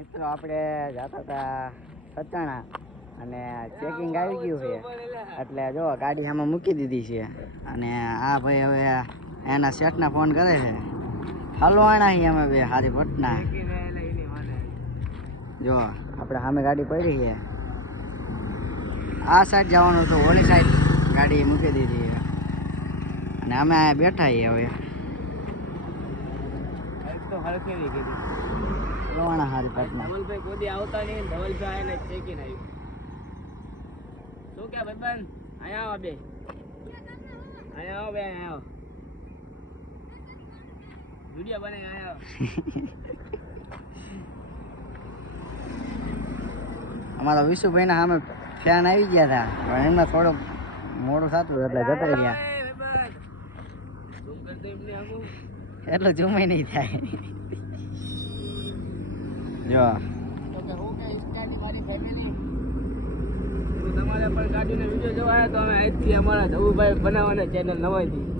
મિત્રો આપણે જતા હતા સચાણા અને ચેકિંગ આવી ગયું છે એટલે જો ગાડી આમાં મૂકી દીધી છે અને આ ભાઈ હવે એના શેઠના ફોન કરે છે હલવાણા છીએ અમે બે હારી પટના જો આપણે સામે ગાડી પડી છે આ સાઈડ જવાનું તો ઓલી સાઈડ ગાડી મૂકી દીધી છે અને અમે અહીંયા બેઠા છીએ હવે તો હરકેલી કીધી રવાના હારી પટના ધવલભાઈ કોદી આવતા નહીં ધવલભાઈ આને ચેકીને આવ્યું શું કે ભાઈબંધ અહીંયા આવો બે અહીંયા આવો બે અહીંયા આવો વિડિયો બને અહીંયા આવો અમારા વિશુભાઈના સામે ફેન આવી ગયા હતા પણ એમાં થોડુંક મોડું થતું એટલે જતા રહ્યા એટલું જુમાય નહીં થાય જો તમારે પણ ગાડીનો વિડીયો જોવા આવ્યા તો અમે આજથી અમારા ધવુભાઈ બનાવવાના ચેનલ નવાઈથી